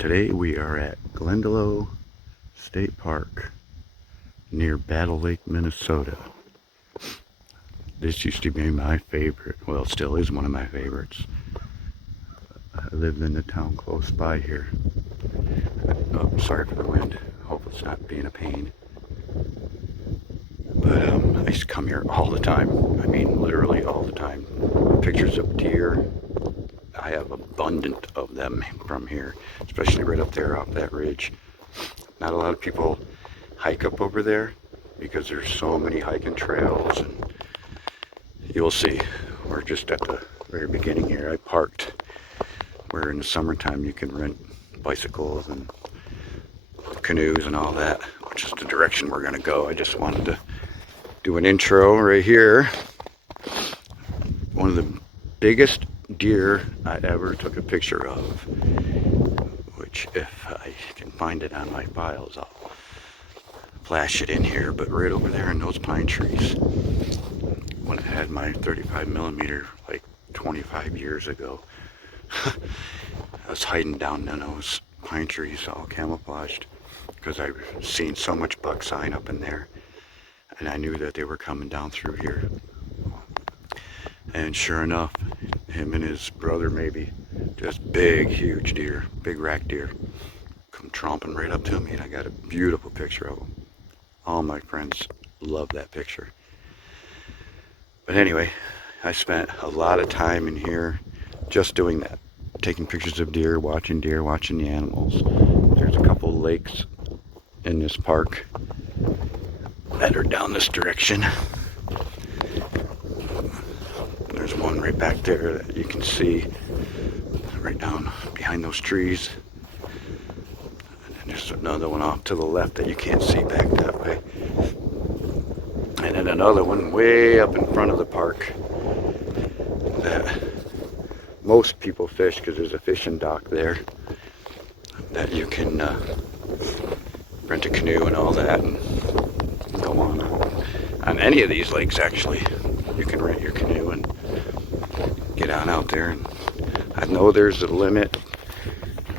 Today we are at Glendalough State Park near Battle Lake, Minnesota. This used to be my favorite. Well, it still is one of my favorites. I lived in the town close by here. Oh, sorry for the wind. Hope it's not being a pain. But I used to come here all the time. I mean, literally all the time. Pictures of deer. I have abundant of them from here, especially right up there off that ridge. Not a lot of people hike up over there because there's so many hiking trails, and you'll see. We're just at the very beginning here. I parked where in the summertime you can rent bicycles and canoes and all that, which is the direction we're going to go. I just wanted to do an intro right here. One of the biggest deer I ever took a picture of, which if I can find it on my files, I'll flash it in here. But right over there in those pine trees, when I had my 35mm like 25 years ago, I was hiding down in those pine trees all camouflaged because I've seen so much buck sign up in there, and I knew that they were coming down through here. And sure enough, him and his brother, maybe, just big, huge deer, big rack deer, come tromping right up to me, and I got a beautiful picture of them. All my friends love that picture. But anyway, I spent a lot of time in here just doing that, taking pictures of deer, watching the animals. There's a couple lakes in this park that are down this direction. There's one right back there that you can see right down behind those trees. And then there's another one off to the left that you can't see back that way. And then another one way up in front of the park that most people fish because there's a fishing dock there that you can rent a canoe and all that and go on any of these lakes. Actually, you can rent your canoe and get on out there. And I know there's a limit.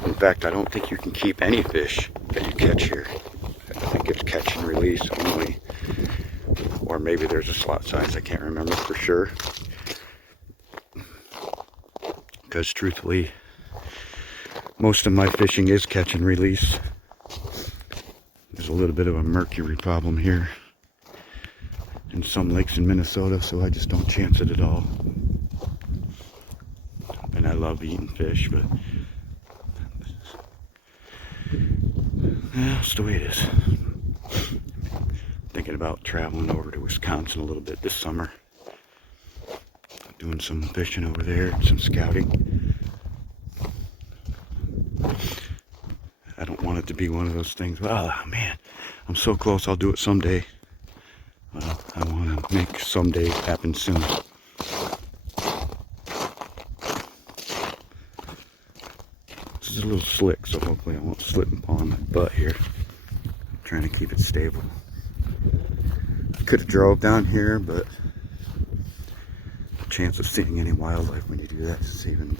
In fact, I don't think you can keep any fish that you catch here. I think it's catch and release only, or maybe there's a slot size. I can't remember for sure, because truthfully, most of my fishing is catch and release. There's a little bit of a mercury problem here in some lakes in Minnesota, so I just don't chance it at all. And I love eating fish, but yeah, that's the way it is. Thinking about traveling over to Wisconsin a little bit this summer, doing some fishing over there, some scouting. I don't want it to be one of those things, oh man, I'm so close, I'll do it someday. Well, I want to make someday happen soon. This is a little slick, so hopefully I won't slip and fall on my butt here. I'm trying to keep it stable. I could have drove down here, but the chance of seeing any wildlife when you do that is even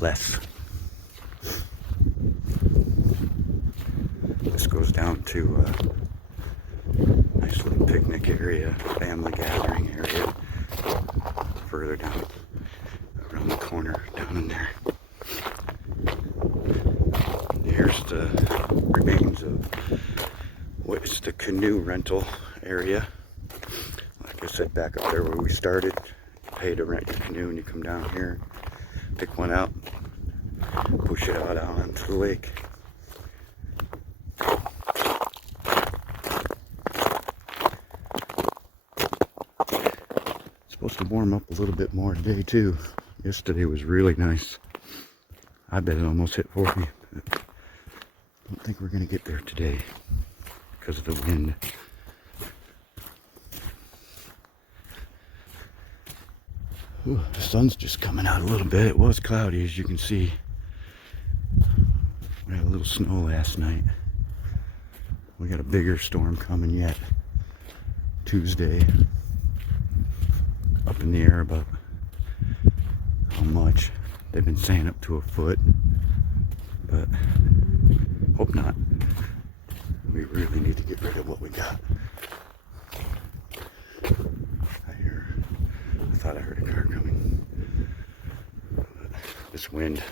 less. This goes down to a nice little picnic area, family gathering area, further down around the corner down in there. Here's the remains of what is the canoe rental area. Like I said, back up there where we started, you pay to rent your canoe and you come down here, pick one out, push it out onto the lake. It's supposed to warm up a little bit more today too. Yesterday was really nice. I bet it almost hit 40. I don't think we're going to get there today because of the wind. Ooh, the sun's just coming out a little bit. It was cloudy, as you can see. We had a little snow last night. We got a bigger storm coming yet. Tuesday. Up in the air about how much. They've been saying up to a foot. but hope not. We really need to get rid of what we got. I thought I heard a car coming. But this wind,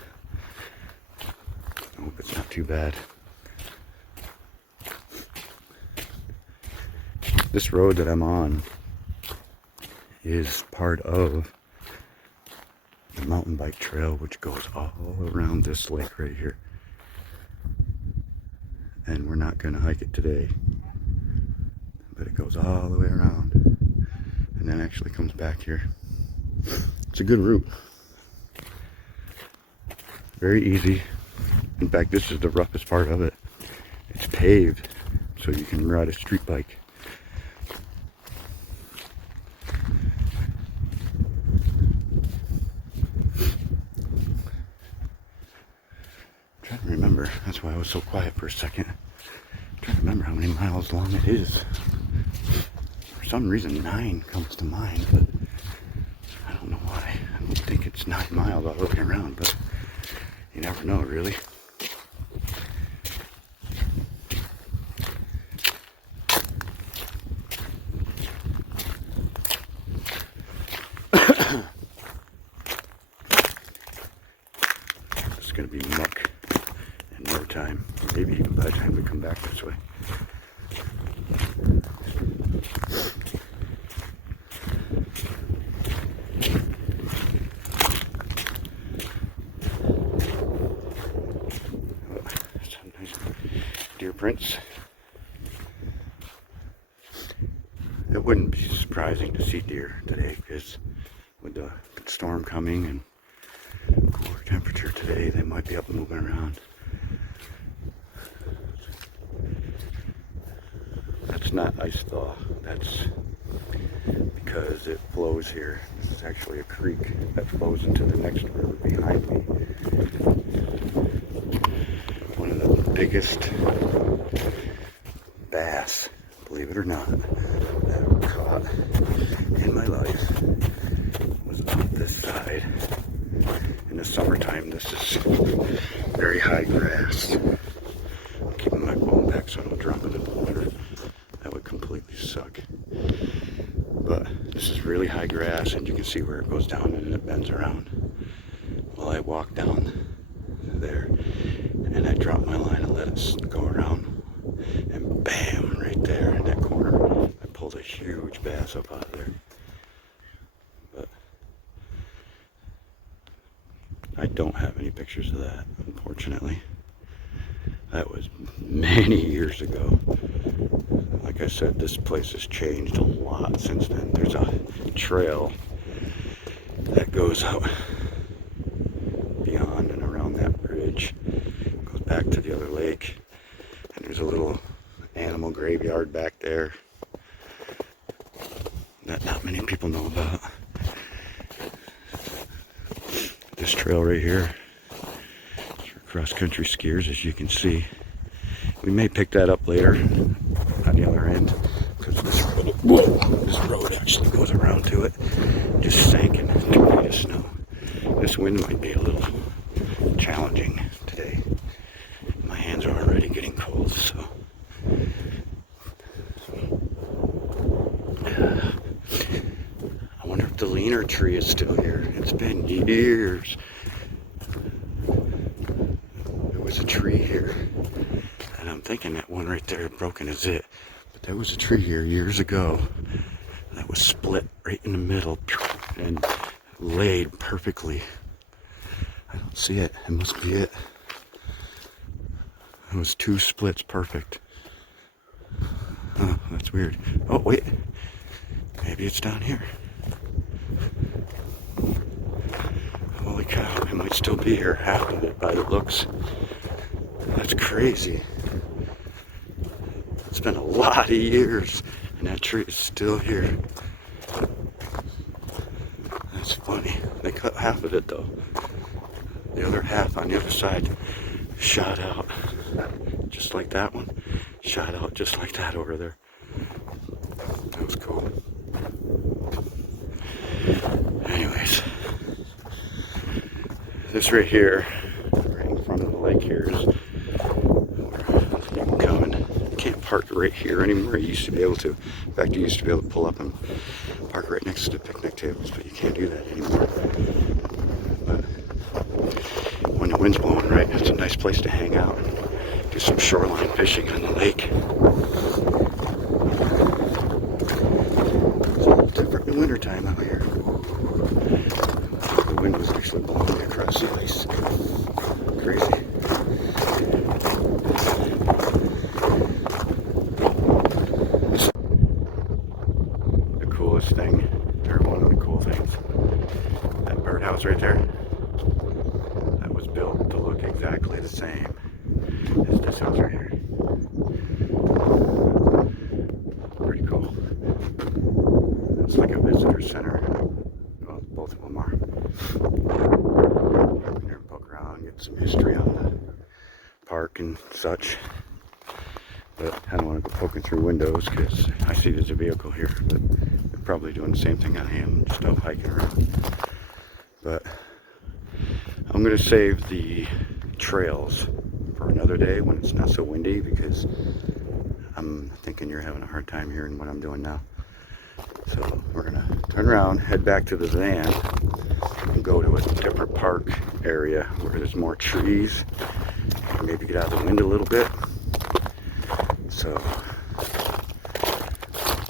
I hope it's not too bad. This road that I'm on is part of the mountain bike trail, which goes all around this lake right here. And we're not going to hike it today, but it goes all the way around and then actually comes back here. It's a good route. Very easy. In fact, this is the roughest part of it. It's paved, so you can ride a street bike. I'm trying to remember. That's why I was so quiet for a second. I'm trying to remember how many miles long it is. For some reason, 9 comes to mind, but I don't know why. I don't think it's 9 miles all the way around, but you never know, really. It's going to be muck in no time, maybe even by the time we come back this way. Some nice deer prints. It wouldn't be surprising to see deer today, because with the storm coming and cooler temperature today, they might be up and moving around. That's not ice thaw. That's because it flows here. This is actually a creek that flows into the next river behind me. One of the biggest bass, believe it or not, that I've caught in my life was on this side. In the summertime, this is very high grass. I'm keeping my phone back so I don't drop it in the water. That would completely suck. But this is really high grass, and you can see where it goes down and it bends around. Well, I walked down there and I dropped my line and let it go around, and bam, right there in that corner, I pulled a huge bass up out of there. But I don't have any pictures of that, unfortunately. That was many years ago. Like I said, this place has changed a lot since then. There's a trail that goes out beyond and around that bridge, goes back to the other lake, and there's a little animal graveyard back there that not many people know about. This trail right here is for cross-country skiers, as you can see. We may pick that up later on the other end, because this road actually goes around to it. Just sank in 2 feet of snow. This wind might be a little challenging today. My hands are already getting cold, so I wonder if the leaner tree is still here. It's been years. There was a tree here, and I'm thinking that one right there broken is it. But there was a tree here years ago that was split right in the middle and laid perfectly. I don't see it. It must be it. It was 2 splits perfect. Oh, that's weird. Oh, wait. Maybe it's down here. Holy cow, it might still be here, half of it by the looks. That's crazy. It's been a lot of years, and that tree is still here. That's funny. They cut half of it, though. The other half on the other side shot out, just like that one. Shot out just like that over there. That was cool. Anyways, this right here, right in front of the lake here is where you can come and you can't park right here anymore. You used to be able to. In fact, you used to be able to pull up and park right next to the picnic tables, but you can't do that anymore. But when the wind's blowing right, it's a nice place to hang out and do some shoreline fishing on the lake. It's a little different in wintertime out here. The wind was actually blowing me across the ice. Crazy. The coolest thing, or one of the cool things, that birdhouse right there, that was built to look exactly the same as this house right here. Pretty cool. It's like a visitor center. Well, both of them are. Go in there and poke around, get some history on the park and such. But I don't want to go poking through windows because I see there's a vehicle here. But they're probably doing the same thing I am, just out hiking around. But I'm going to save the trails for another day when it's not so windy, because I'm thinking you're having a hard time hearing what I'm doing now. So we're going to turn around, head back to the van, and go to a different park area where there's more trees, and maybe get out of the wind a little bit. So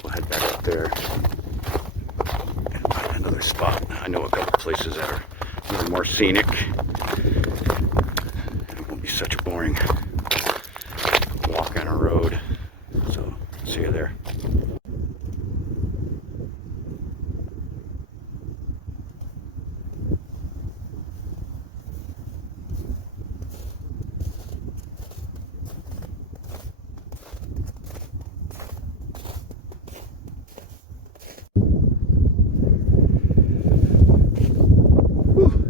we'll head back up there and find another spot. I know a couple places that are a little more scenic. It won't be such a boring walk on a road. So see you there.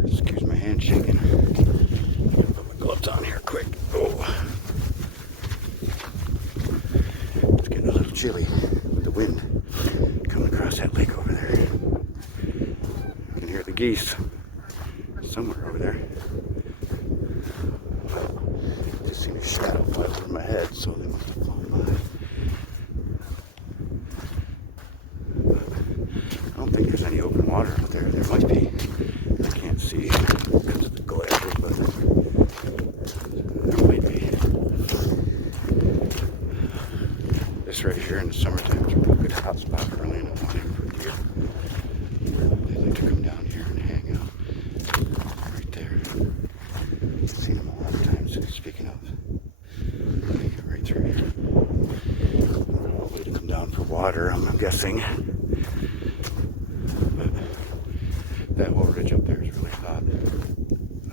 Excuse my hand shaking. Put my gloves on here quick. Oh, it's getting a little chilly with the wind coming across that lake over there. You can hear the geese somewhere over there. Just seen a shadow fly over my head, so they must have flown by. I don't think there's any open water out there. There might be. I can't see because of the glare, but there might be. This right here in the summertime is a real good hot spot early in the morning for deer. They like to come down here and hang out right there. I've seen them a lot of times. Speaking of, right through here. No way to come down for water, I'm guessing. That whole ridge up there is really hot.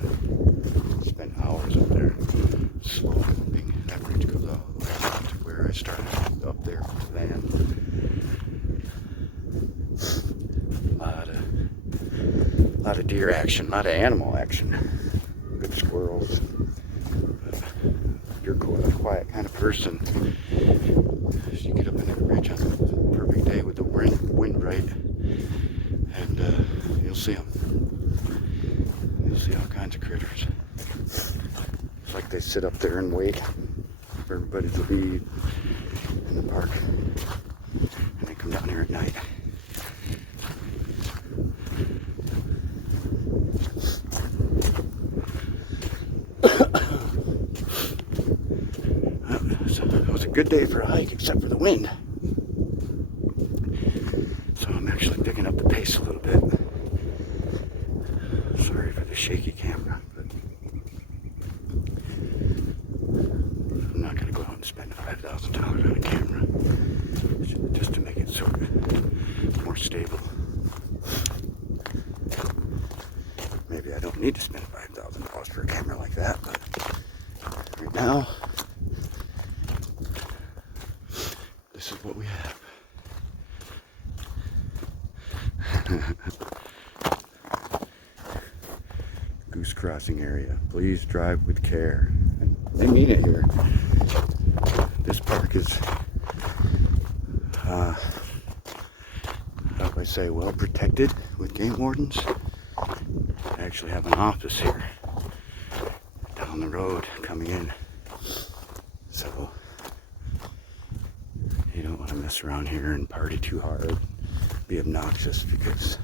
I spent hours up there, slow moving. That ridge goes all the way up to where I started up there with the van. A lot of deer action, a lot of animal action. Good squirrels. But if you're a quiet kind of person, you get up in that ridge on a perfect day with the wind right, and you'll see them. You'll see all kinds of critters. It's like they sit up there and wait for everybody to leave in the park, and they come down here at night. So it was a good day for a hike, except for the wind. So I'm actually picking up the pace a little bit. Sorry for the shaky camera, but I'm not going to go out and spend $5,000 on a camera just to make it sort of more stable. Maybe I don't need to spend $5,000 for a camera like that, but right now, this is what we have. Goose crossing area. Please drive with care. And they mean it here. This park is, how do I say, well protected with game wardens. I actually have an office here down down the road coming in. So you don't want to mess around here and party too hard, be obnoxious, because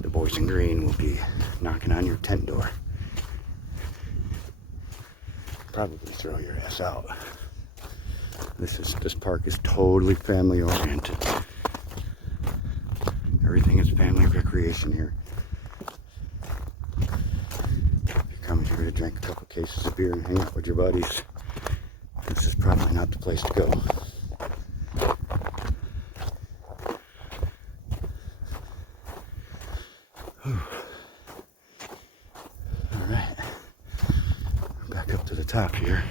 the boys in green will be knocking on your tent door. Probably throw your ass out. This park is totally family oriented. Everything is family recreation here. If you're coming here to drink a couple cases of beer and hang out with your buddies, this is probably not the place to go. Alright, back up to the top here.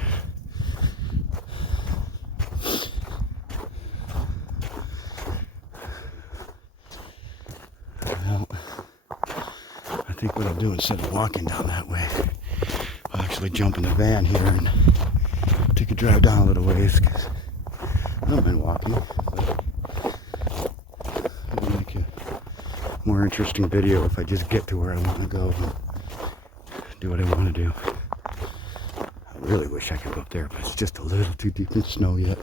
Well, I think what I'll do instead of walking down that way, I'll actually jump in the van here and take a drive down a little ways, because I don't mind walking, but it'll make a more interesting video if I just get to where I want to go and do what I want to do. I really wish I could go up there, but it's just a little too deep in snow yet.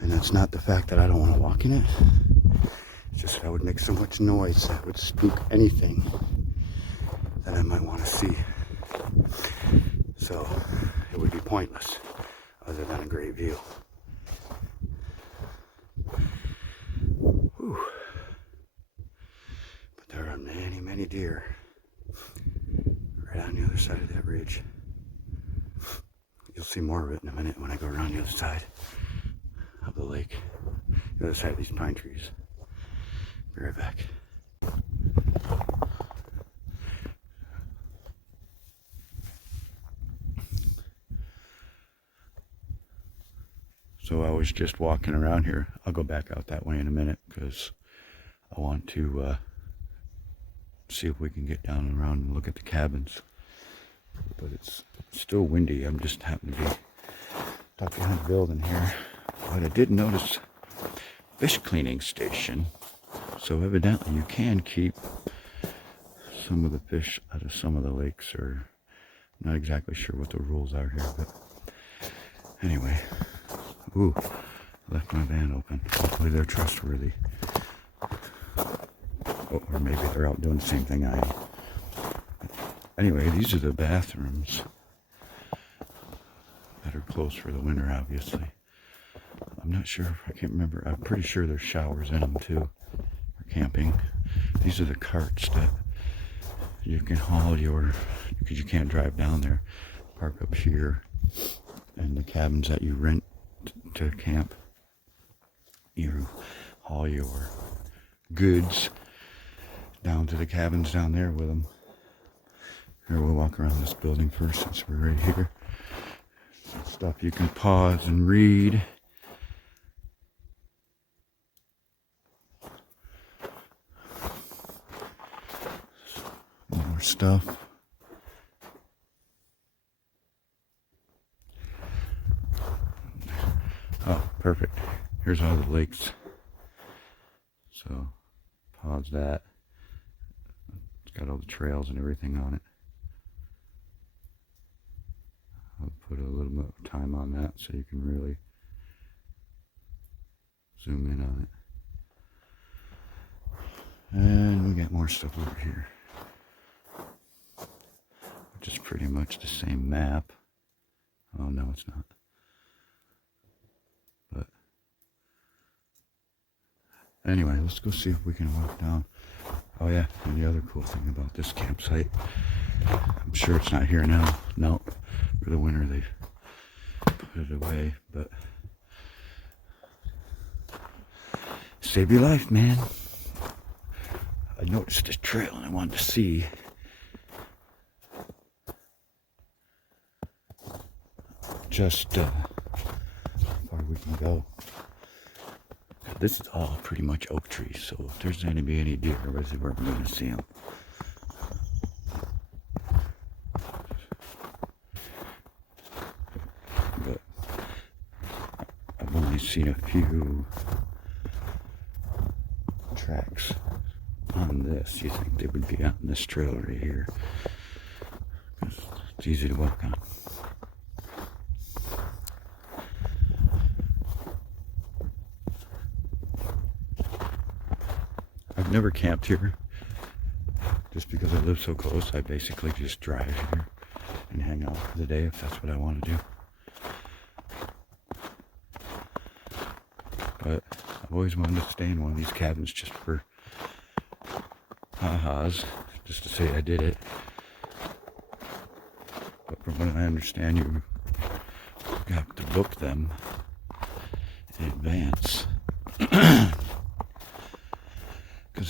And that's not the fact that I don't want to walk in it. It's just that I would make so much noise that would spook anything that I might want to see. So it would be pointless other than a great view. Whew. But there are many, many deer right on the other side of that ridge. You'll see more of it in a minute when I go around the other side of the lake, the other side of these pine trees. Be right back. So I was just walking around here. I'll go back out that way in a minute because I want to see if we can get down and around and look at the cabins. But it's still windy. I'm just happen to be tucked behind the building here. But I did notice fish cleaning station. So evidently you can keep some of the fish out of some of the lakes, or I'm not exactly sure what the rules are here, but anyway. Ooh, left my van open. Hopefully they're trustworthy. Oh, or maybe they're out doing the same thing I am. Anyway, these are the bathrooms that are closed for the winter, obviously. I'm not sure, I can't remember. I'm pretty sure there's showers in them too for camping. These are the carts that you can haul your, because you can't drive down there, park up here. And the cabins that you rent to camp, you haul your goods down to the cabins down there with them. Here, we'll walk around this building first since we're right here. Some stuff you can pause and read. More stuff. Oh, perfect. Here's all the lakes. So, pause that. It's got all the trails and everything on it. I'll put a little bit of time on that so you can really zoom in on it. And we got more stuff over here, which is pretty much the same map. Oh, no, it's not. But anyway, let's go see if we can walk down. Oh yeah, and the other cool thing about this campsite, I'm sure it's not here now. No, for the winter they've put it away, but save your life, man. I noticed this trail and I wanted to see just how far we can go. This is all pretty much oak trees, so if there's going to be any deer, we're going to see them. But I've only seen a few tracks on this. You think they would be out in this trail right here? It's easy to walk on. I've never camped here just because I live so close. I basically just drive here and hang out for the day if that's what I want to do. But I've always wanted to stay in one of these cabins just for ha-has, just to say I did it. But from what I understand, you have to book them in advance. Because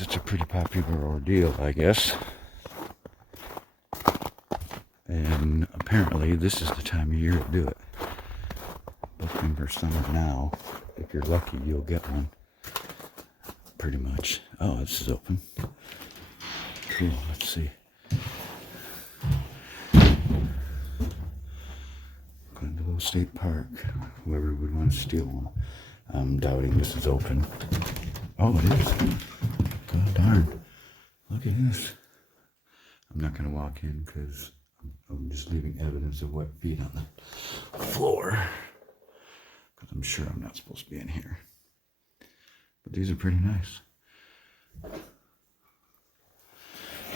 it's a pretty popular ordeal, I guess. And apparently this is the time of year to do it. Booking for summer now. If you're lucky, you'll get one. Pretty much. Oh, this is open. Cool, let's see. Glendalough State Park. Whoever would want to steal one. I'm doubting this is open. Oh, it is. God darn. Look at this. I'm not going to walk in because I'm just leaving evidence of wet feet on the floor. Because I'm sure I'm not supposed to be in here. But these are pretty nice.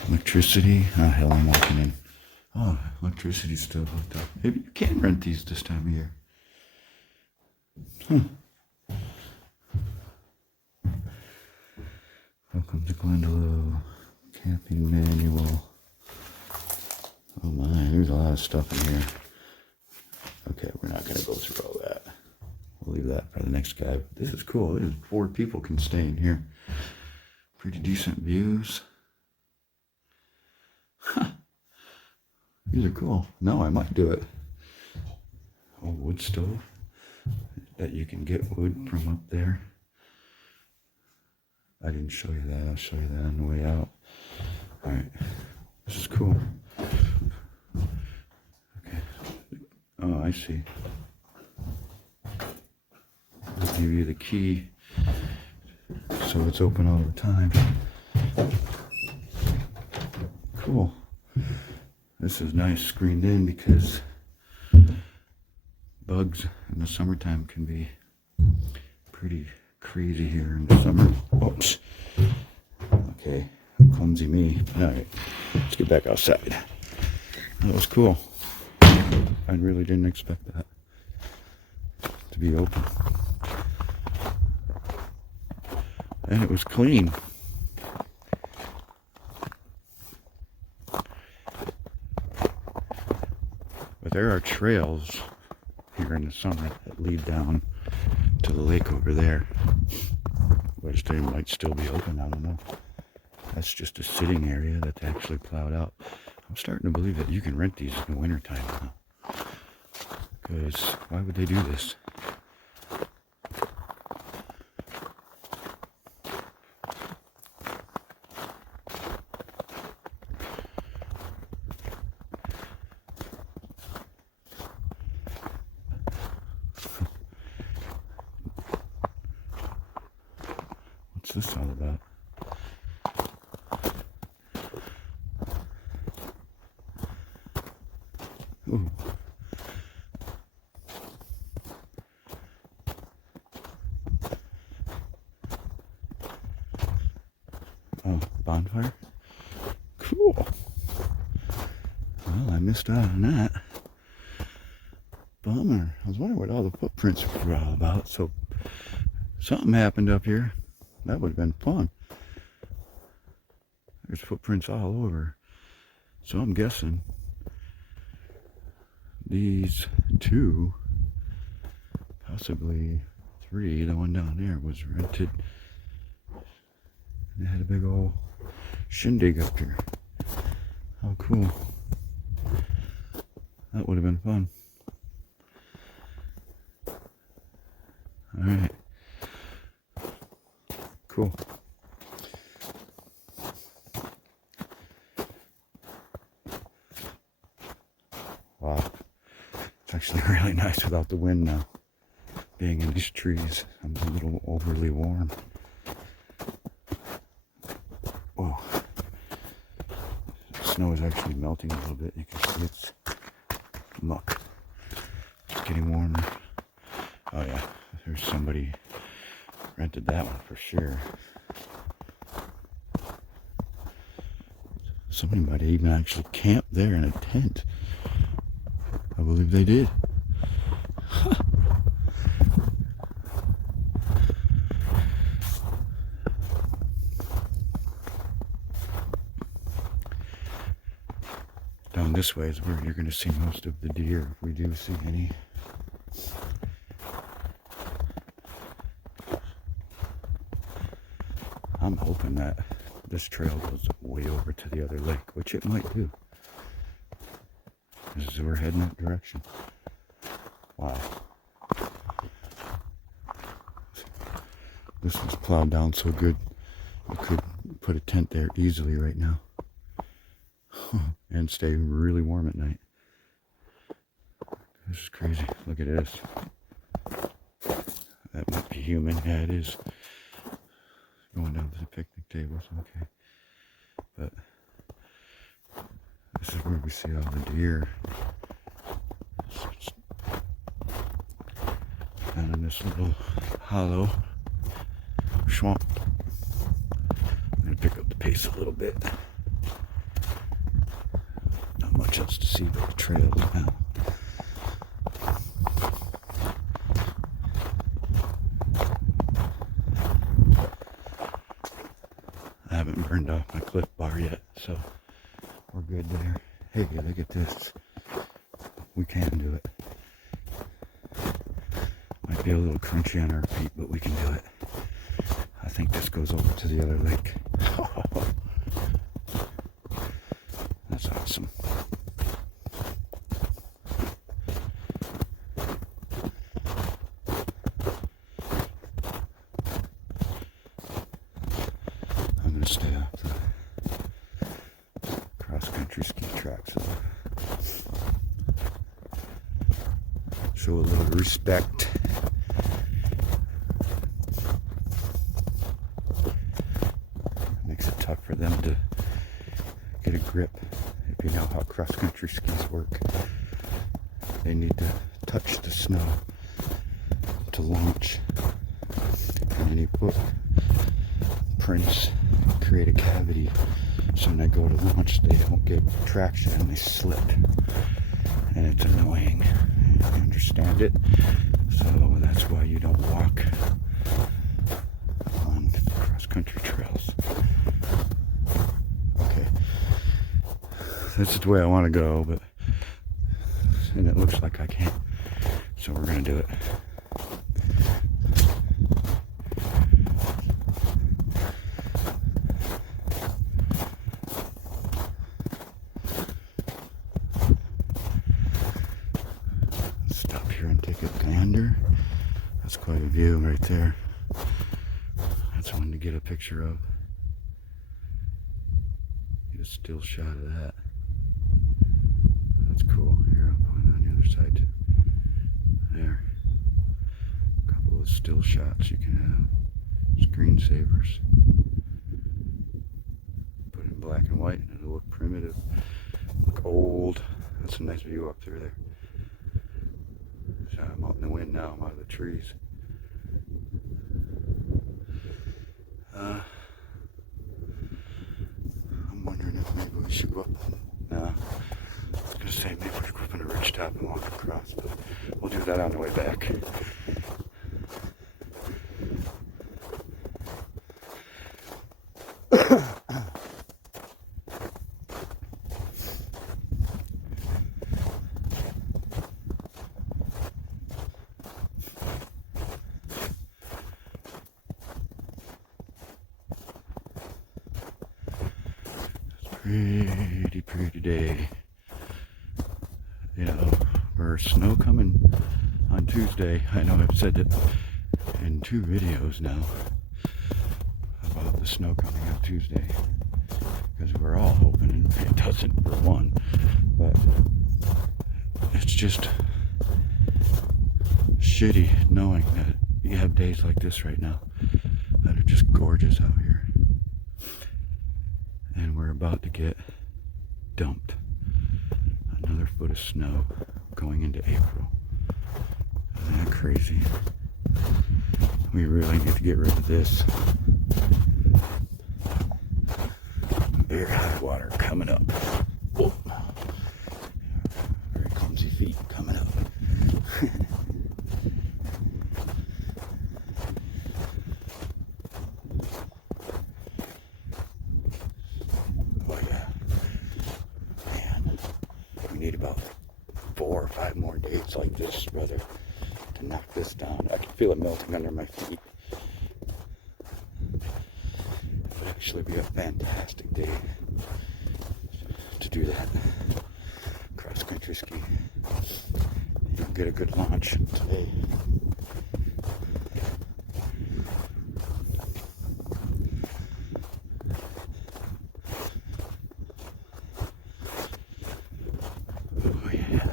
Electricity. Oh, hell, I'm walking in. Oh, electricity's still hooked up. Maybe you can rent these this time of year. Welcome to Glendalough Camping Manual. Oh my, there's a lot of stuff in here. Okay, we're not going to go through all that. We'll leave that for the next guy. This is cool. There's 4 people can stay in here. Pretty decent views. Huh. These are cool. No, I might do it. Oh, wood stove. That you can get wood from up there. I didn't show you that. I'll show you that on the way out. Alright. This is cool. Okay. Oh, I see. I'll give you the key so it's open all the time. Cool. This is nice screened in because bugs in the summertime can be pretty crazy here in the summer. Oops. Okay. Clumsy me. Alright. Let's get back outside. That was cool. I really didn't expect that to be open. And it was clean. But there are trails here in the summer that lead down to the lake over there. Which they might still be open, I don't know. That's just a sitting area that's actually plowed out. I'm starting to believe that you can rent these in the wintertime now. Because why would they do this? What's this all about? Ooh. Oh, bonfire? Cool. Well, I missed out on that. Bummer. I was wondering what all the footprints were all about. So, something happened up here. That would have been fun. There's footprints all over. So I'm guessing these 2, possibly 3, the one down there was rented. They had a big old shindig up here. How cool. That would have been fun. Alright. Cool. Wow. It's actually really nice without the wind now. Being in these trees. I'm a little overly warm. Whoa. The snow is actually melting a little bit. You can see it's muck. It's getting warmer. Oh yeah, there's somebody rented that one for sure. Somebody might even actually camp there in a tent. I believe they did. Down this way is where you're going to see most of the deer, if we do see any. I'm hoping that this trail goes way over to the other lake, which it might do. This is we're heading that direction. Wow. This is plowed down so good, you could put a tent there easily right now. And stay really warm at night. This is crazy. Look at this. That might be human. Yeah, it is. Going down to the picnic tables. Okay. But this is where we see all the deer. Down in this little hollow swamp. I'm going to pick up the pace a little bit. Not much else to see but the trails now. I haven't burned off my Cliff Bar yet, so we're good there. Hey, look at this. We can do it. Might be a little crunchy on our feet, but we can do it. I think this goes over to the other lake. That's awesome. I'm going to stay off the cross-country ski tracks. Show a little respect. Makes it tough for them to get a grip. If you know how cross-country skis work, they need to touch the snow to launch. And any footprints create a cavity, so when they go to launch, they don't get traction and they slip. And it's annoying. I understand it. So that's why you don't walk on cross-country trails. Okay. This is the way I want to go, but and it looks like I can't. So we're going to do it. Stop here and take a gander. That's quite a view right there. That's one to get a picture of. Get a still shot of that. That's cool. Here, I'll point on the other side too. There. A couple of still shots you can have. Screensavers. Put it in black and white and it'll look primitive. Look old. That's a nice view up through there. So I'm out in the wind now. I'm out of the trees. I'm wondering if maybe we should go up. No. I was going to say maybe we should go up on a ridge top and walk across, but we'll do that on the way back. Pretty day. You know, there's snow coming on Tuesday. I know I've said it in 2 videos now about the snow coming on Tuesday, because we're all hoping it doesn't for one, but it's just shitty knowing that you have days like this right now that are just gorgeous out here. And we're about to get dumped. Another foot of snow. going into April. Isn't that crazy? We really need to get rid of this. Bear high water coming up. Whoa. Very clumsy feet coming up. Oh yeah. Man, we need about 4 or 5 more days like this, brother, to knock this down. I can feel it melting under my feet. It would actually be a fantastic day to do that. Cross country ski. You'll get a good launch today. Oh yeah.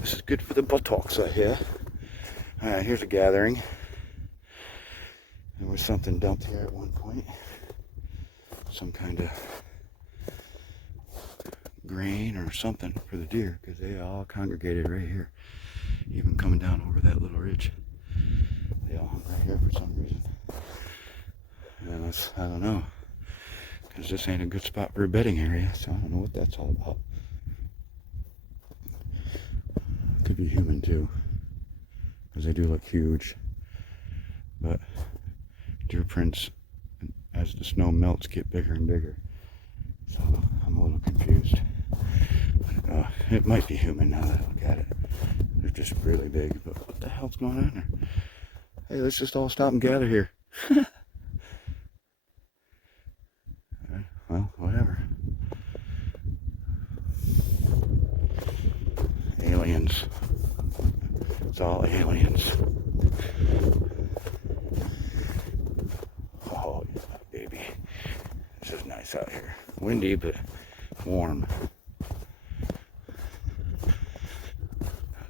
This is good for the buttocks, I hear. Alright, here's a gathering. There was something dumped here at one point. Some kind of grain or something for the deer, because they all congregated right here. Even coming down over that little ridge. They all hung right here for some reason. And that's, I don't know. Because this ain't a good spot for a bedding area, so I don't know what that's all about. Could be human too, because they do look huge. But deer prints, as the snow melts, get bigger and bigger. So I'm a little confused. But, it might be human now that I look at it. They're just really big. But what the hell's going on there? Hey, let's just all stop and gather here. Well, whatever. Aliens. It's all aliens. Oh, yeah, baby. This is nice out here. Windy, but warm.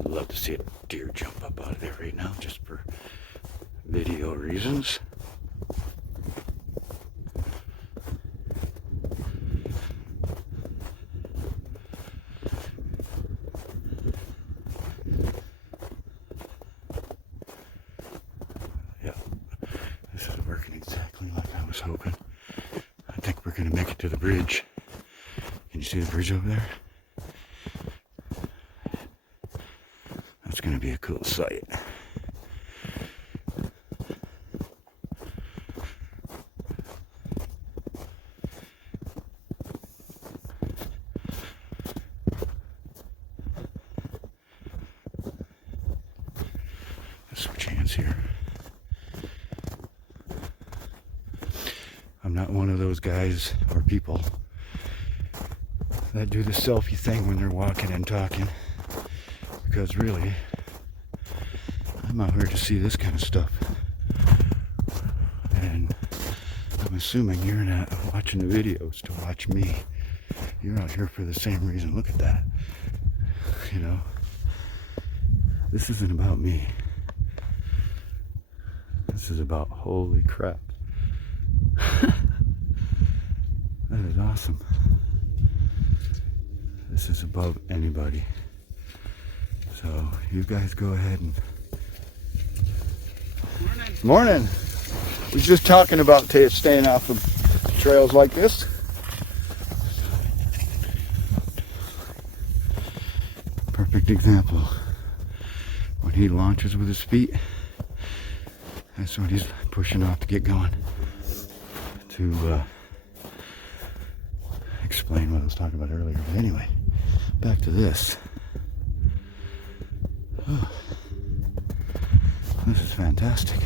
I'd love to see a deer jump up out of there right now, just for video reasons. This is working exactly like I was hoping. I think we're going to make it to the bridge. Can you see the bridge over there? That's going to be a cool sight. Let's switch hands here. I'm not one of those guys or people that do the selfie thing when they're walking and talking, because really, I'm out here to see this kind of stuff. And I'm assuming you're not watching the videos to watch me. You're out here for the same reason. Look at that. You know, this isn't about me. This is about, holy crap. That is awesome. This is above anybody. So you guys go ahead and... Morning. We were just talking about staying off of trails like this. Perfect example. When he launches with his feet, that's when he's pushing off to get going. To explain what I was talking about earlier. But anyway, back to this. Oh, this is fantastic.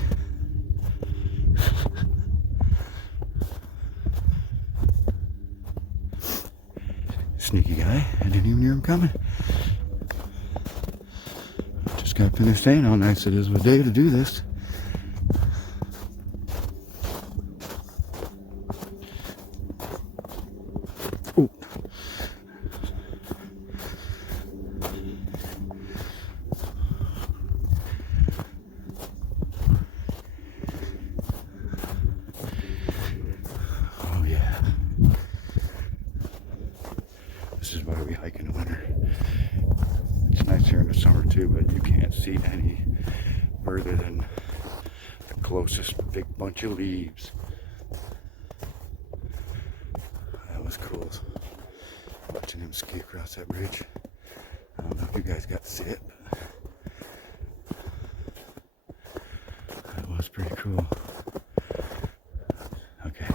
Sneaky guy. I didn't even hear him coming. Just got finished saying how nice it is of a day to do this. Ooh. This is why we hike in the winter. It's nice here in the summer too, but you can't see any further than the closest big bunch of leaves. That was cool. Watching him ski across that bridge. I don't know if you guys got to see it, but that was pretty cool. Okay.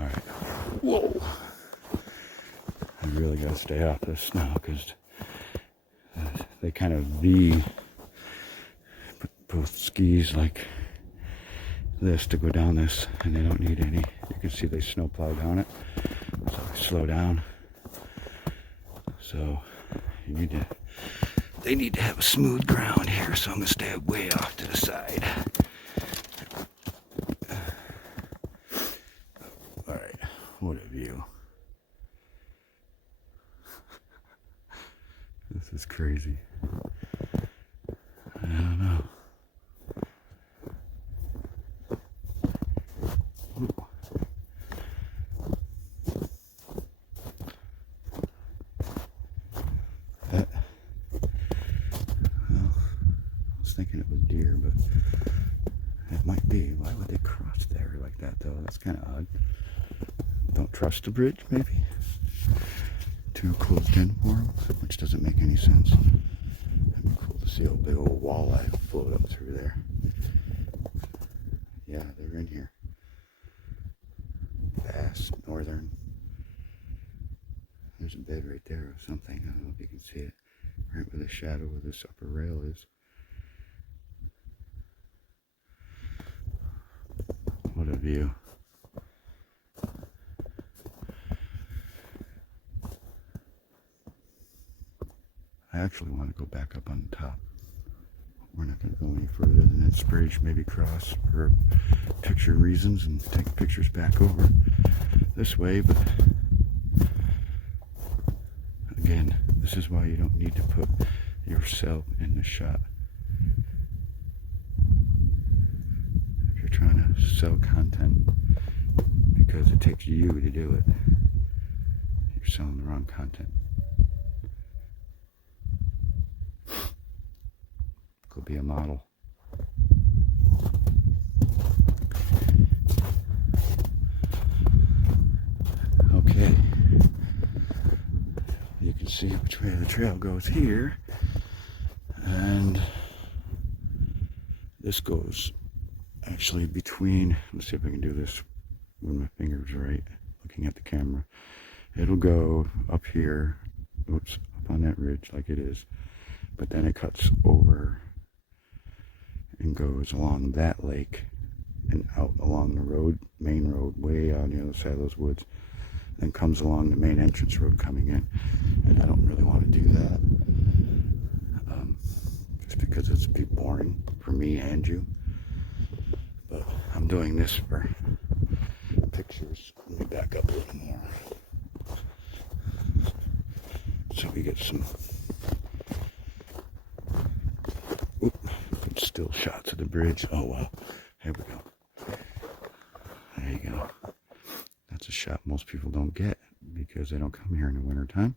Alright. Whoa! I really gotta stay off this snow because they kind of put both skis like this to go down this, and they don't need any. You can see they snowplow down it, so they slow down. So they need to have a smooth ground here, so I'm gonna stay way off to the side. All right, what a view. This is crazy. I don't know. Thinking it was deer, but it might be. Why would they cross there like that though? That's kind of odd. Don't trust the bridge, maybe? Too closed in for them, which doesn't make any sense. It'd be cool to see a big old walleye float up through there. Yeah, they're in here. Bass, northern. There's a bed right there or something. I don't know if you can see it. Right where the shadow of this upper rail is. What a view. I actually want to go back up on the top. We're not going to go any further than this bridge, maybe cross for picture reasons and take pictures back over this way, but again, this is why you don't need to put yourself in the shot. Trying to sell content because it takes you to do it. You're selling the wrong content. Go be a model. Okay. You can see which way the trail goes here. And this goes actually between, let's see if I can do this when my fingers are right, looking at the camera. It'll go up here, oops, up on that ridge like it is, but then it cuts over and goes along that lake and out along the road, main road, way on the other side of those woods, then comes along the main entrance road coming in. And I don't really want to do that, just because it's be boring for me and you. But I'm doing this for pictures. Let me back up a little more so we get some good still shots of the bridge. Oh wow, here we go. There you go. That's a shot most people don't get because they don't come here in the winter time.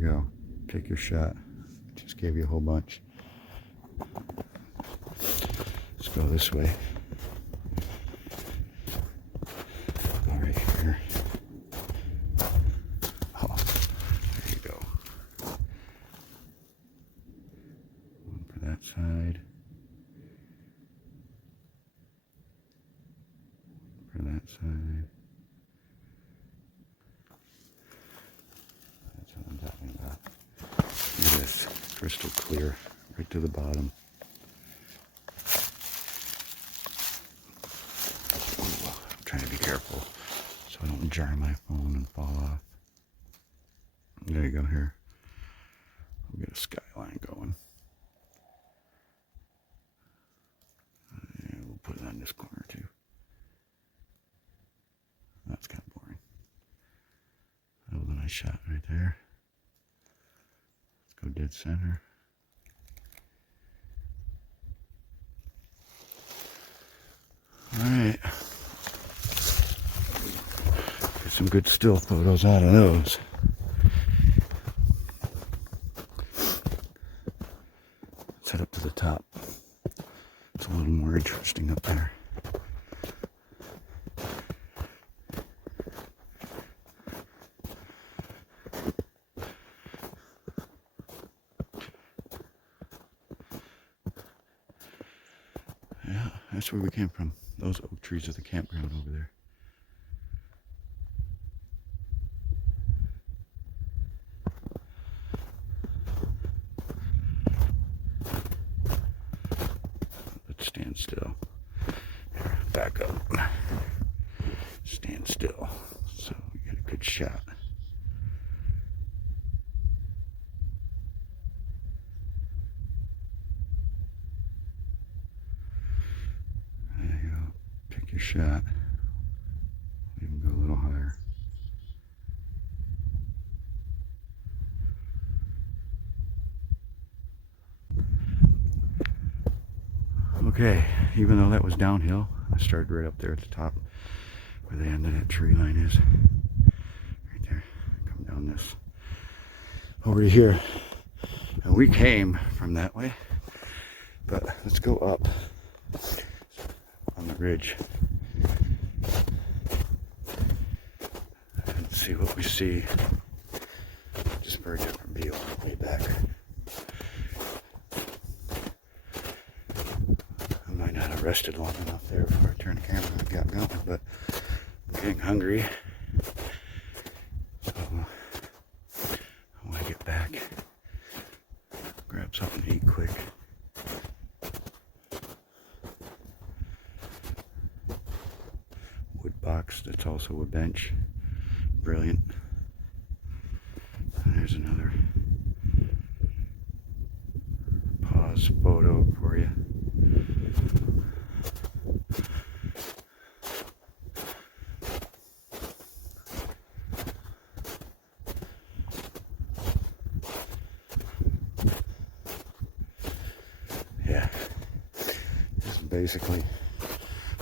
Go. Take your shot. Just gave you a whole bunch. Let's go this way. Go right here. Oh, there you go. One for that side. For that side. Crystal clear, right to the bottom. Ooh, I'm trying to be careful so I don't jar my phone and fall off. There you go here. We'll get a skyline going. And we'll put it on this corner too. That's kind of boring. That was a nice shot right there. Let's go dead center. Alright. Get some good still photos out of those. Let's head up to the top. It's a little more interesting up there. Yeah, that's where we came from. Those oak trees are the campground over there. Let's stand still. Here, back up. Stand still so we get a good shot. There you go. Pick your shot. Even go a little higher. Okay, even though that was downhill, I started right up there at the top where the end of that tree line is. Right there. Come down this over to here. And we came from that way, but let's go up on the ridge and see what we see. Just for a different view way back. I might not have rested long enough there before I turned the camera and got going, but I'm getting hungry. So I want to get back, grab something to eat quick. Wood box that's also a bench. Brilliant. And there's another pause photo for you. Yeah, this is basically,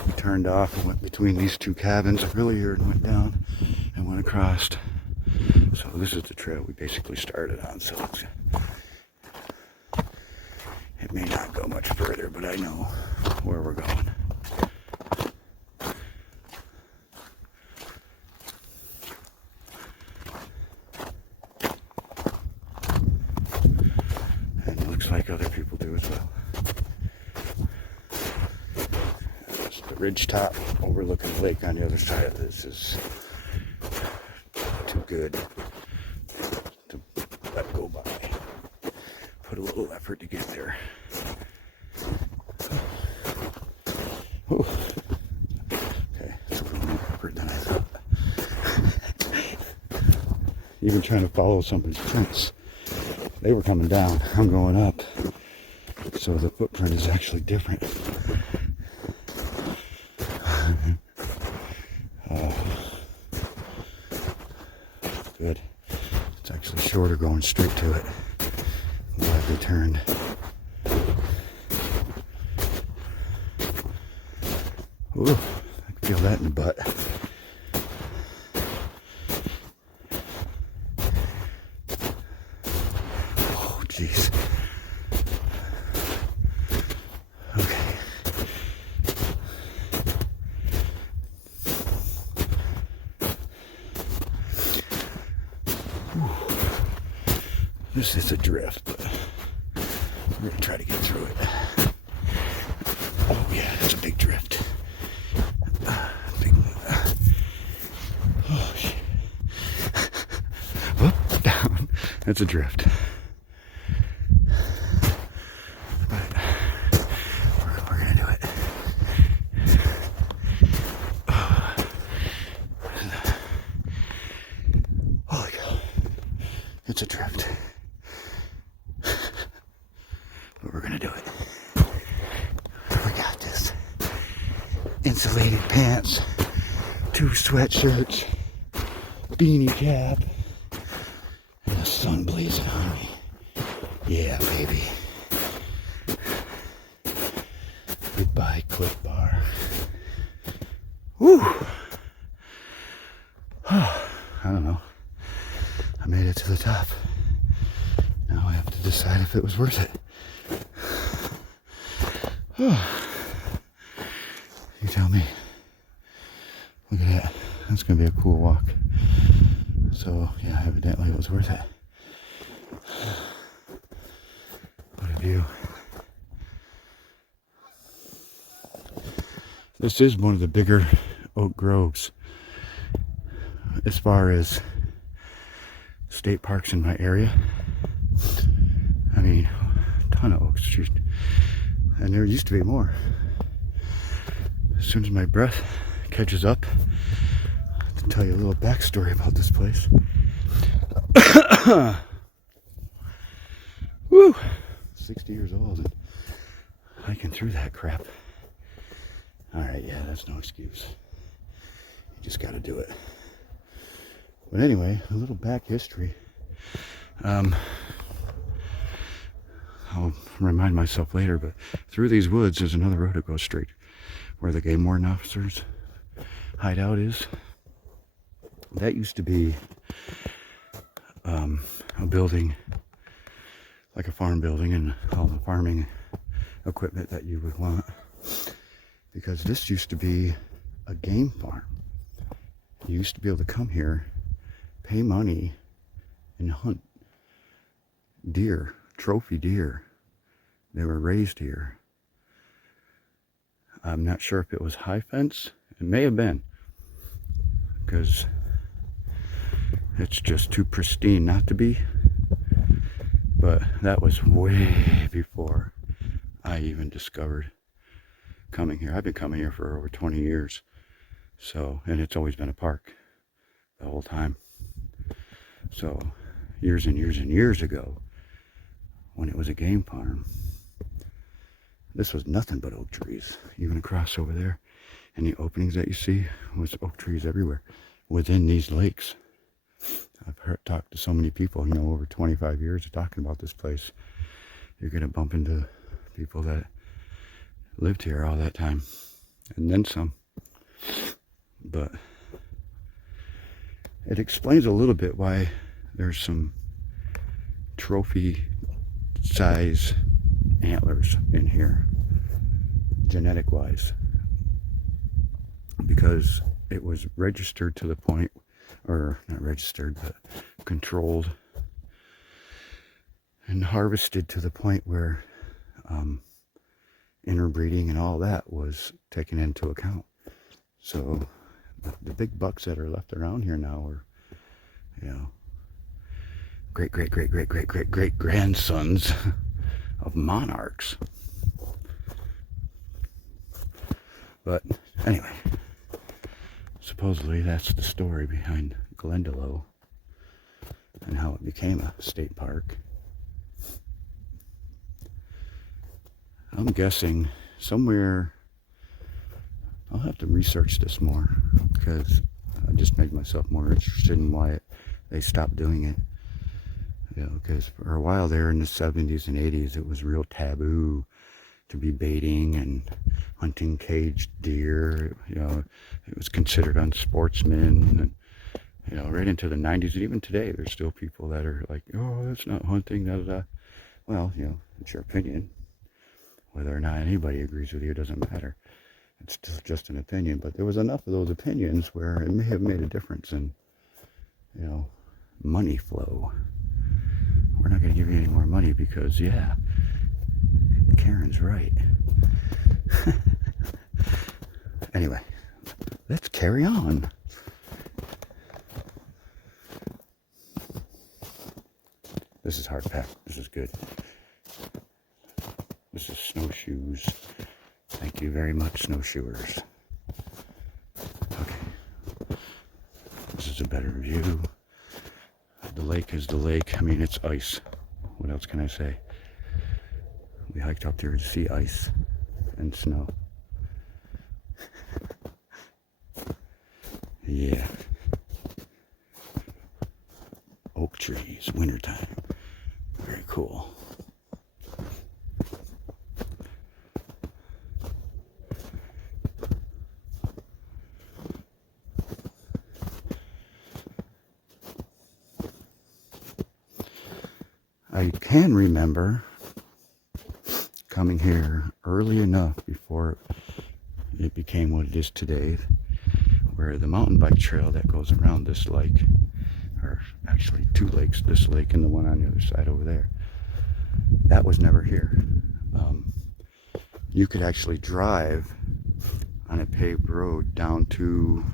we turned off and went between these two cabins earlier and went down and went across. So this is the trail we basically started on, so it may not go much further, but I know where we're going. And it looks like other people do as well. There's the ridge top overlooking the lake on the other side of this is too good to let go by. Put a little effort to get there. Ooh. Okay, it's a little more effort than I thought. Even trying to follow somebody's prints. They were coming down, I'm going up. So the footprint is actually different. Good. It's actually shorter going straight to it. I'm glad they turned. Ooh, I can feel that in the butt. Oh, jeez. Okay. This is a drift, but we're gonna try to get through it. Oh yeah, it's a big drift. Big. Oh shit. Whoop, down. That's a drift. But we're gonna do it. Holy cow. It's a drift. we're gonna do it. We got this. Insulated pants, 2 sweatshirts, beanie cap, and the sun blazing on me. Yeah, baby. Goodbye, Cliff Bar. Whew. I don't know. I made it to the top. Now I have to decide if it was worth it. You tell me. Look at that. That's going to be a cool walk. So, yeah, evidently it was worth it. What a view. This is one of the bigger oak groves as far as state parks in my area. I mean, a ton of oaks. And there used to be more. As soon as my breath catches up, to tell you a little backstory about this place. Woo! 60 years old and hiking through that crap. Alright, yeah, that's no excuse. You just gotta do it. But anyway, a little back history. I'll remind myself later, but through these woods there's another road that goes straight where the game warden officers' hideout is. That used to be a building, like a farm building, and all the farming equipment that you would want. Because this used to be a game farm. You used to be able to come here, pay money, and hunt deer, trophy deer. They were raised here. I'm not sure if it was high fence. It may have been, because it's just too pristine not to be. But that was way before I even discovered coming here. I've been coming here for over 20 years. So, and it's always been a park the whole time. So, years and years and years ago, when it was a game farm, this was nothing but oak trees. Even across over there, and the openings that you see was oak trees everywhere within these lakes. I've talked to so many people, over 25 years of talking about this place. You're going to bump into people that lived here all that time, and then some. But it explains a little bit why there's some trophy size antlers in here, genetic wise, because it was registered to the point, or not registered, but controlled and harvested to the point where interbreeding and all that was taken into account. So the big bucks that are left around here now are, great grandsons of monarchs. But anyway, supposedly that's the story behind Glendalough and how it became a state park. I'm guessing somewhere, I'll have to research this more, because I just made myself more interested in why they stopped doing it. Because for a while there in the 70s and 80s, it was real taboo to be baiting and hunting caged deer. It was considered unsportsman. And, right into the 90s, and even today, there's still people that are like, oh, that's not hunting, da da da. Well, it's your opinion. Whether or not anybody agrees with you, it doesn't matter. It's still just an opinion. But there was enough of those opinions where it may have made a difference in, money flow. We're not going to give you any more money because, Karen's right. Anyway, let's carry on. This is hard pack. This is good. This is snowshoes. Thank you very much, snowshoers. Okay. This is a better view. The lake is the lake. I mean, it's ice. What else can I say? We hiked up there to see ice and snow. Yeah. Oak trees, wintertime. Very cool. I can remember coming here early enough before it became what it is today, where the mountain bike trail that goes around this lake, or actually two lakes, this lake and the one on the other side over there, that was never here. You could actually drive on a paved road down to,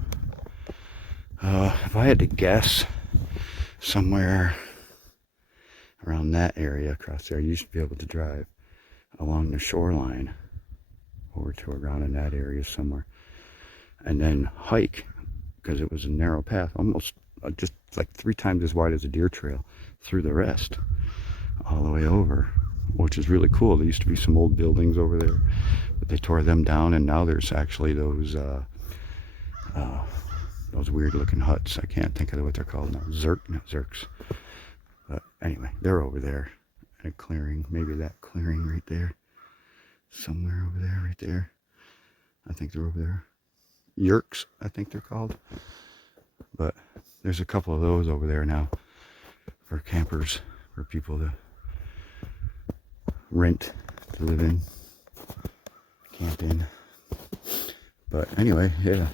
if I had to guess, somewhere around that area across there. You used to be able to drive along the shoreline over to around in that area somewhere, and then hike, because it was a narrow path, almost just like 3 times as wide as a deer trail, through the rest all the way over, which is really cool. There used to be some old buildings over there, but they tore them down, and now there's actually those weird looking huts. I can't think of what they're called now. Zerks. But anyway, they're over there in a clearing. Maybe that clearing right there. Somewhere over there, right there. I think they're over there. Yerks, I think they're called. But there's a couple of those over there now for campers, for people to rent, to live in, camp in. But anyway, yeah.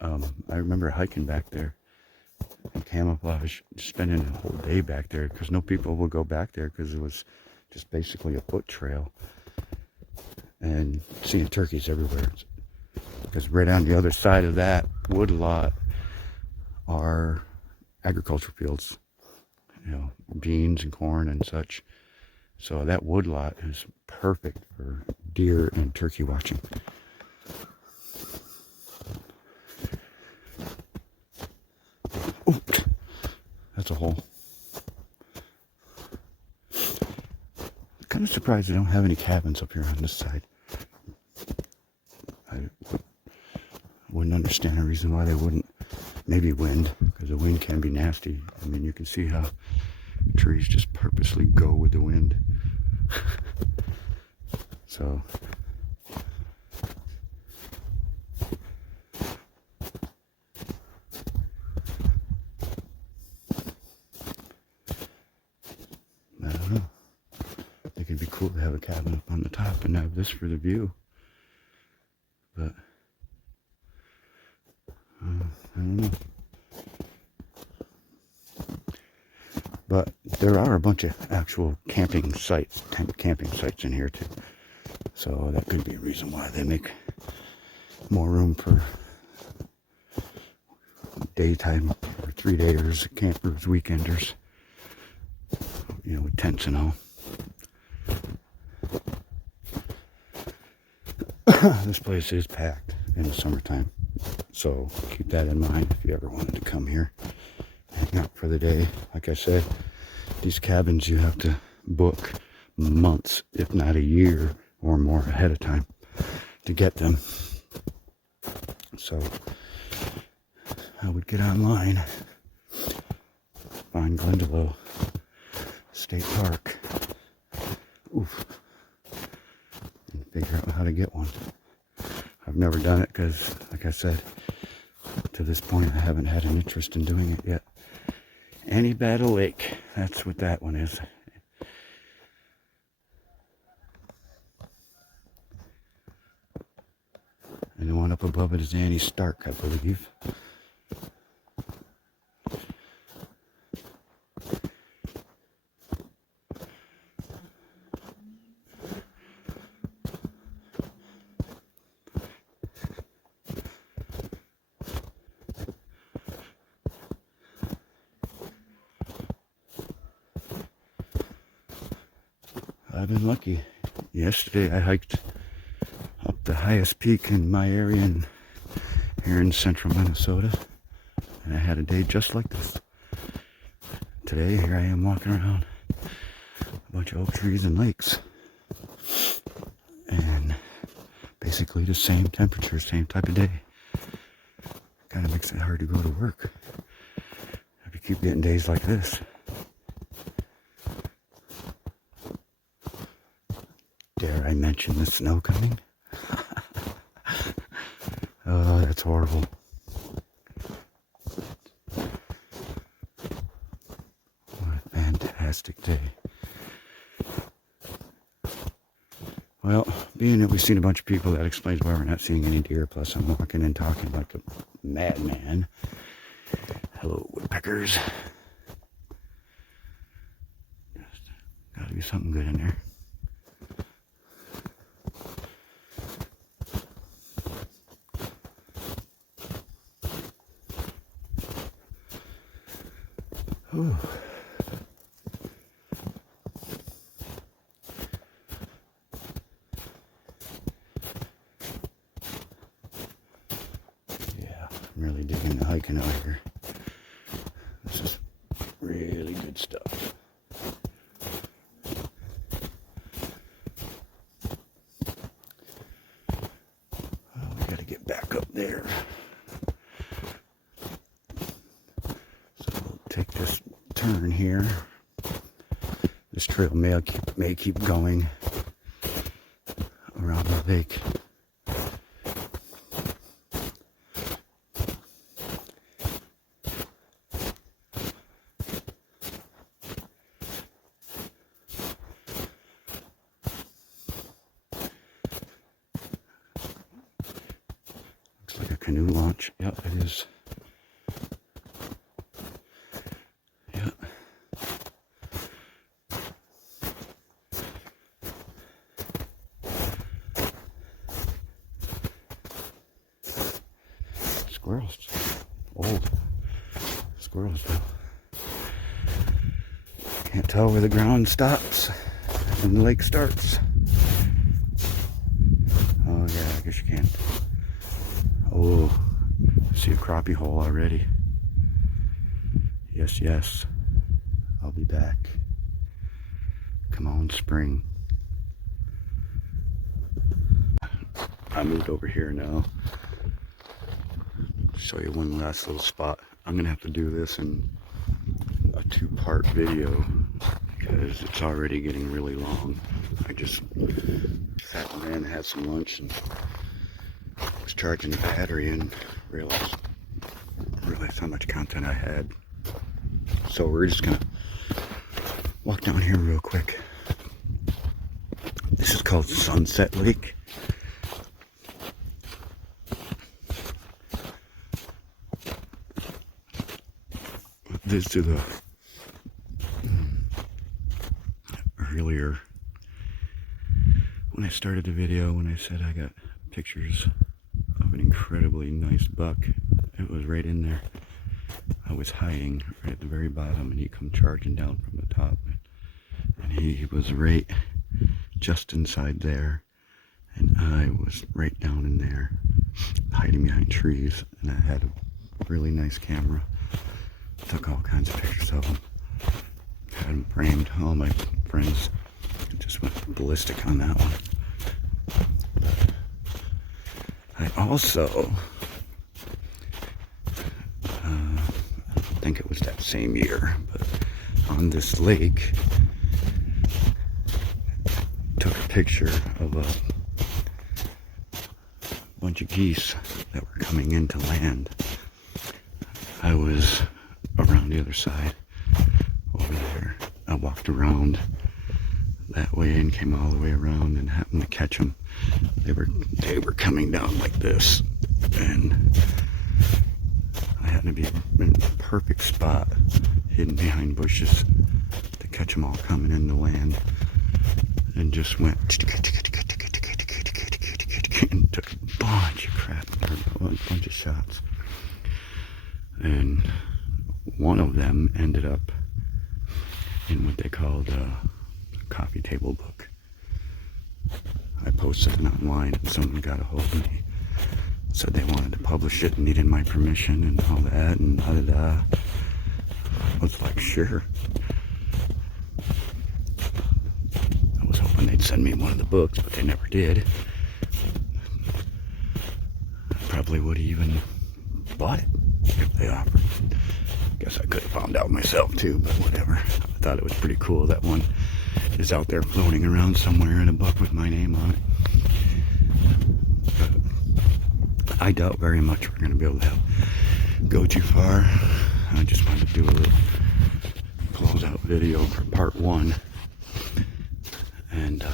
I remember hiking back there in camouflage, spending a whole day back there, because no people will go back there because it was just basically a foot trail, and seeing turkeys everywhere. Because right on the other side of that wood lot are agriculture fields, beans and corn and such. So that wood lot is perfect for deer and turkey watching. Ooh, that's a hole. Kind of surprised they don't have any cabins up here on this side. I wouldn't understand a reason why they wouldn't. Maybe wind, because the wind can be nasty. I mean, you can see how trees just purposely go with the wind. So I don't know. I think it'd be cool to have a cabin up on the top and have this for the view. But I don't know. But there are a bunch of actual camping sites, tent camping sites in here too. So that could be a reason why they make more room for daytime or 3-dayers, campers, weekenders, with tents and all. This place is packed in the summertime, so keep that in mind if you ever wanted to come here, hang out for the day. Like I said, these cabins you have to book months, if not a year or more ahead of time to get them. So I would get online, find Glendalough State Park, and figure out how to get one. I've never done it because, like I said, to this point I haven't had an interest in doing it yet. Glendalough Lake, that's what that one is. And the one up above it is Annie Stark, I believe. I've been lucky. Yesterday I hiked up the highest peak in my area here in central Minnesota, and I had a day just like this. Today here I am walking around a bunch of oak trees and lakes. basically the same temperature, same type of day. Kind of makes it hard to go to work if you keep getting days like this. Dare I mention the snow coming? Oh, that's horrible. What a fantastic day. Well, being that we've seen a bunch of people, that explains why we're not seeing any deer. Plus, I'm walking and talking like a madman. Hello, woodpeckers. Gotta be something good in there. Whew. Yeah, I'm really digging the hiking out here. This is really good stuff. Well, we gotta get back up there. So we'll take this turn here. This trail may keep going around the lake. Looks like a canoe launch. Yep, it is. Yep. Squirrels. Old squirrels, though. Can't tell where the ground stops and the lake starts. Oh, yeah, I guess you can. Oh, I see a crappie hole already. Yes, yes. I'll be back. Come on, spring. I moved over here now. Show you one last little spot. I'm gonna have to do this in a 2-part video because it's already getting really long. I just sat in, had some lunch, and was charging the battery and realized how much content I had. So we're just gonna walk down here real quick. This is called Sunset Lake. This to the earlier when I started the video, when I said I got pictures of an incredibly nice buck, it was right in there. I was hiding right at the very bottom and he come charging down from the top, and he was right just inside there, and I was right down in there hiding behind trees, and I had a really nice camera. Took all kinds of pictures of him. Had him framed. All my friends just went ballistic on that one. I also, I think it was that same year, but on this lake, took a picture of a bunch of geese that were coming into land. I was around the other side over there. I walked around that way and came all the way around and happened to catch them. They were coming down like this, and I happened to be in a perfect spot, hidden behind bushes, to catch them all coming into land, and just went and took a bunch of crap, or a bunch of shots. And one of them ended up in what they called a coffee table book. I posted it online and someone got a hold of me, said they wanted to publish it and needed my permission and all that, and I was like, sure. I was hoping they'd send me one of the books, but they never did. probably would have even bought it if they offered. Guess I could have found out myself too, but whatever. I thought it was pretty cool that one is out there floating around somewhere in a buck with my name on it. But I doubt very much we're going to be able to go too far. I just wanted to do a little close-out video for part 1. And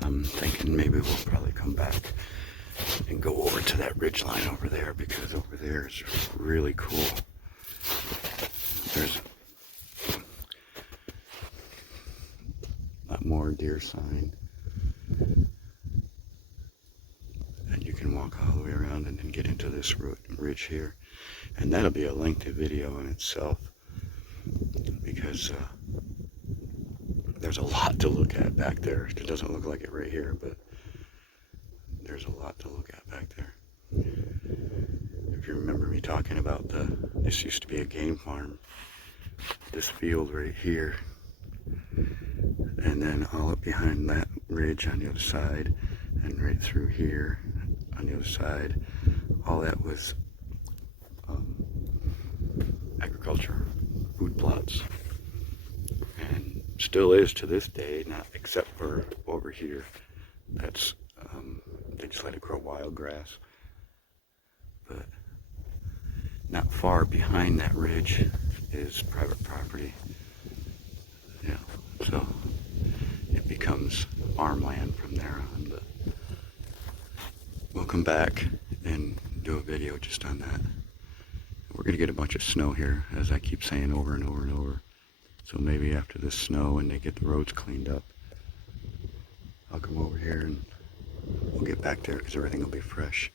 I'm thinking maybe we'll probably come back and go over to that ridge line over there, because over there is really cool. There's a lot more deer sign, and you can walk all the way around and then get into this ridge here, and that'll be a lengthy video in itself, because there's a lot to look at back there. It doesn't look like it right here, but there's a lot to look at back there. If you remember me talking about this used to be a game farm, this field right here, and then all up behind that ridge on the other side, and right through here on the other side, all that was agriculture, food plots, and still is to this day, not except for over here. That's they just let it grow wild grass. But not far behind that ridge is private property. Yeah, so it becomes farmland from there on. But we'll come back and do a video just on that. We're gonna get a bunch of snow here, as I keep saying over and over and over. So maybe after this snow and they get the roads cleaned up, I'll come over here and we'll get back there, because everything will be fresh.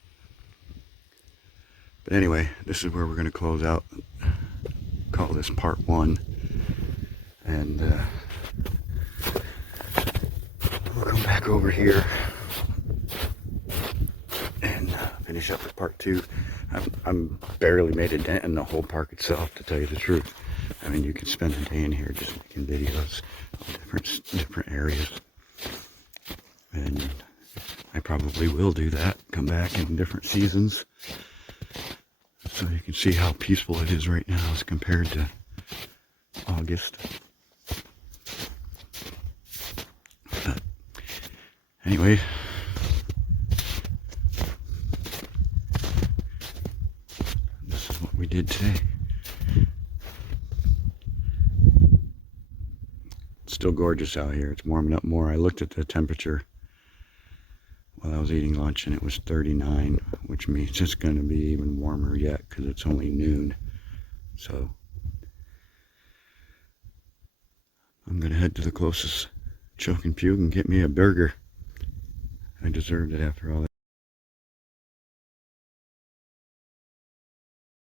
But anyway, this is where we're going to close out, call this part 1, and we'll come back over here and finish up with part 2. I'm barely made a dent in the whole park itself, to tell you the truth. I mean, you can spend a day in here just making videos of different areas, and I probably will do that, come back in different seasons, so you can see how peaceful it is right now as compared to August. But anyway, this is what we did today. It's still gorgeous out here. It's warming up more. I looked at the temperature while I was eating lunch, and it was 39, which means it's going to be even warmer yet, because it's only noon. So I'm going to head to the closest Choke and Puke and get me a burger. I deserved it after all that.